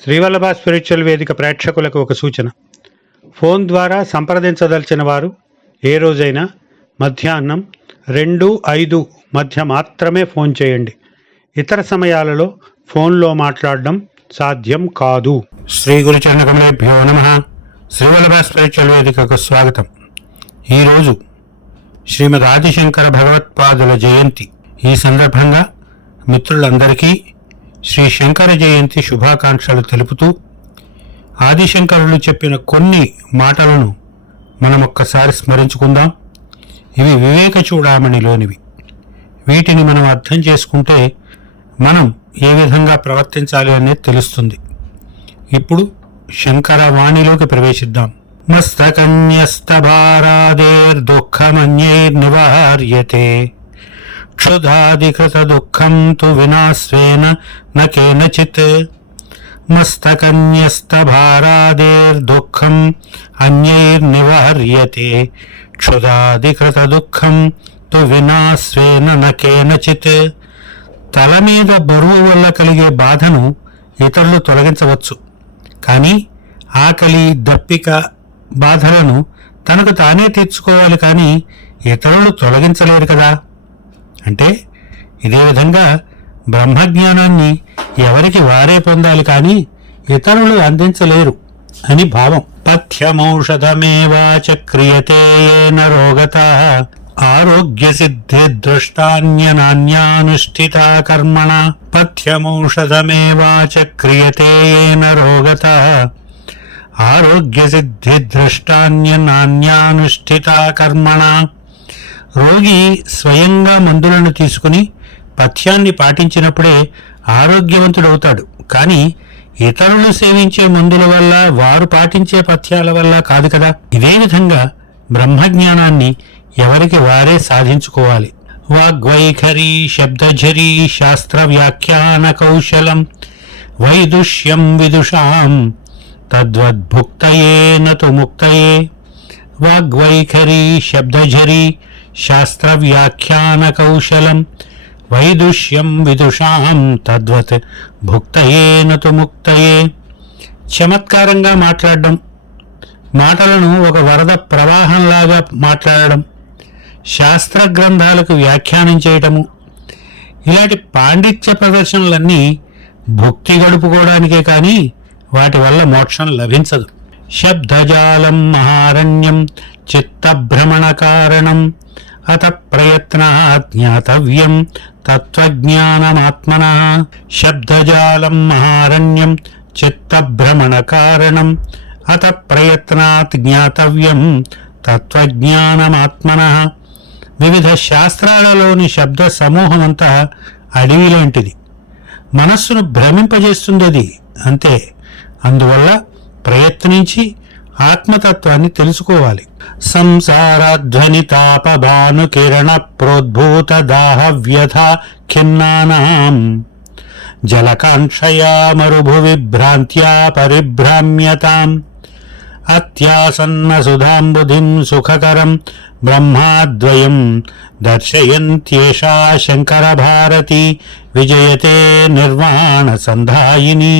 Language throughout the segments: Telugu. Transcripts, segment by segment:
శ్రీవల్లభ స్పిరిచువల్ వేదిక ప్రేక్షకులకు ఒక సూచన. ఫోన్ ద్వారా సంప్రదించదలిచిన వారు ఏ రోజైనా మధ్యాహ్నం 2-5 మధ్య మాత్రమే ఫోన్ చేయండి. ఇతర సమయాలలో ఫోన్లో మాట్లాడడం సాధ్యం కాదు. శ్రీ గురుచరణ కమలేభ్యో నమః. శ్రీవల్లభ స్పిరిచువల్ వేదికకు స్వాగతం. ఈరోజు శ్రీమద్ ఆదిశంకర భగవత్పాదుల జయంతి. ఈ సందర్భంగా మిత్రులందరికీ శ్రీ శంకర జయంతి శుభాకాంక్షలు తెలుపుతూ ఆదిశంకరులు చెప్పిన కొన్ని మాటలను మనం ఒక్కసారి స్మరించుకుందాం. ఇవి వివేక చూడామణిలోనివి. వీటిని మనం అర్థం చేసుకుంటే మనం ఏ విధంగా ప్రవర్తించాలి అనేది తెలుస్తుంది. ఇప్పుడు శంకర వాణిలోకి ప్రవేశిద్దాం. మస్తకన్యస్తభారాదేర్దుఃఖమన్యైర్నివార్యతే క్షుధాధికృత దుఃఖం తు వినాశ్వేన న కేనచిత్. మస్తకన్యస్తభారాదేర్దుఃఖం అన్యైర్నివార్యతే క్షుధాధికృత దుఃఖం తు వినాశ్వేన న కేనచిత్. తల మీద బరువు వల్ల కలిగే బాధను ఇతరులు తొలగించవచ్చు, కానీ ఆకలి, దప్పిక బాధలను తనకు తానే తీర్చుకోవాలి, కానీ ఇతరులు తొలగించలేరు కదా. అంటే ఇదే విధంగా బ్రహ్మజ్ఞానాన్ని ఎవరికి వారే పొందాలి, కానీ ఇతరులు అందించలేరు అని భావం. పథ్యమౌషధమేవాచ క్రియతే యేన రోగతః ఆరోగ్య సిద్ధి దృష్టాన్యనాన్యానుష్ఠితా కర్మణ. పథ్యమౌషధమేవాచ క్రియతే యేన రోగతః ఆరోగ్య సిద్ధి దృష్టాన్యనాన్యానుష్ఠితా కర్మణ. రోగి స్వయంగా మందులను తీసుకుని పథ్యాన్ని పాటించినప్పుడే ఆరోగ్యవంతుడవుతాడు, కానీ ఇతరులు సేవించే మందుల వల్ల, వారు పాటించే పథ్యాల వల్ల కాదు కదా. ఇదే విధంగా బ్రహ్మజ్ఞానాన్ని ఎవరికి వారే సాధించుకోవాలి. వాగ్వైఖరి శబ్దఝరీ శాస్త్ర వ్యాఖ్యాన కౌశలం వైదుష్యం విదుషాం తద్వద్భుక్తయే నతు ముక్తయే. వాగ్వైఖరి శబ్దఝరీ శాస్త్ర వ్యాఖ్యాన కౌశలం వైదుష్యం విదుషాం తద్వత్ భుక్తయే నతు ముక్తయే. చమత్కారంగా మాట్లాడడం, మాటలను ఒక వరద ప్రవాహంలాగా మాట్లాడడం, శాస్త్ర గ్రంథాలకు వ్యాఖ్యానం చేయటము, ఇలాంటి పాండిత్య ప్రదర్శనలన్నీ భుక్తి గడుపుకోవడానికే, కానీ వాటి వల్ల మోక్షం లభించదు. శబ్దజాలం మహారణ్యం చిత్తభ్రమణ కారణం అత ప్రయత్నాత్ జ్ఞాతవ్యం తత్వజ్ఞానమాత్మనః. శబ్దజాలం మహారణ్యం చిత్తభ్రమణ కారణం అత ప్రయత్నాత్ జ్ఞాతవ్యం తత్వజ్ఞానమాత్మనః. వివిధ శాస్త్రాలలోని శబ్ద సమూహమంతా అడవి లాంటిది, మనస్సును భ్రమింపజేస్తుంది అది, అంతే. అందువల్ల ప్రయత్నించి ఆత్మతత్వాన్ని తెలుసుకోవాలి. సంసారధ్వని తాపభాను కిరణ ప్రోద్భూత దాహ వ్యథ ఖిన్నానాం జలకాంక్షయా మరుభువి భ్రాంత్యా పరిభ్రామ్యతాం. అత్యాసన్న సుధాంబుధిం సుఖకరం బ్రహ్మాద్వయం దర్శయంత్యేషా శంకర భారతి విజయతే నిర్వాణ సంధాయిని.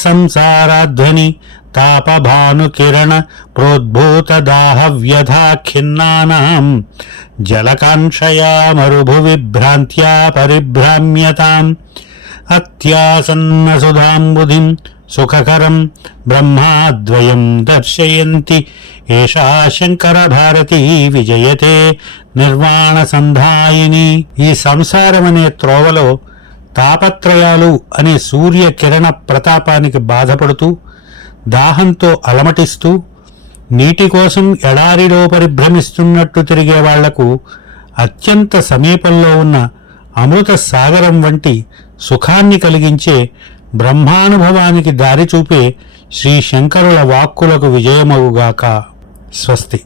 సంసారధ్వని తాపభాను కిరణ ప్రోద్భూత దాహ వ్యథా ఖిన్నానాం జలకాంక్షయా మరుభువి భ్రాంత్యా పరిభ్రామ్యతాం. అత్యాసన్న సుధాంబుధిం సుఖకరం బ్రహ్మాద్వయం దర్శయంతి ఏషా శంకర భారతి విజయతే నిర్వాణ సంధాయిని. ఈ సంసారమనే త్రోవలో తాపత్రయాలు అనే సూర్య కిరణ ప్రతాపానికి బాధపడుతూ, దాహంతో అలమటిస్తూ, నీటి కోసం ఎడారిలో పరిభ్రమిస్తున్నట్టు తిరిగే వాళ్లకు అత్యంత సమీపంలో ఉన్న అమృత సాగరం వంటి సుఖాన్ని కలిగించే బ్రహ్మానుభవానికి దారి చూపే శ్రీ శంకరుల వాక్కులకు విజయమగుగాక. స్వస్తి.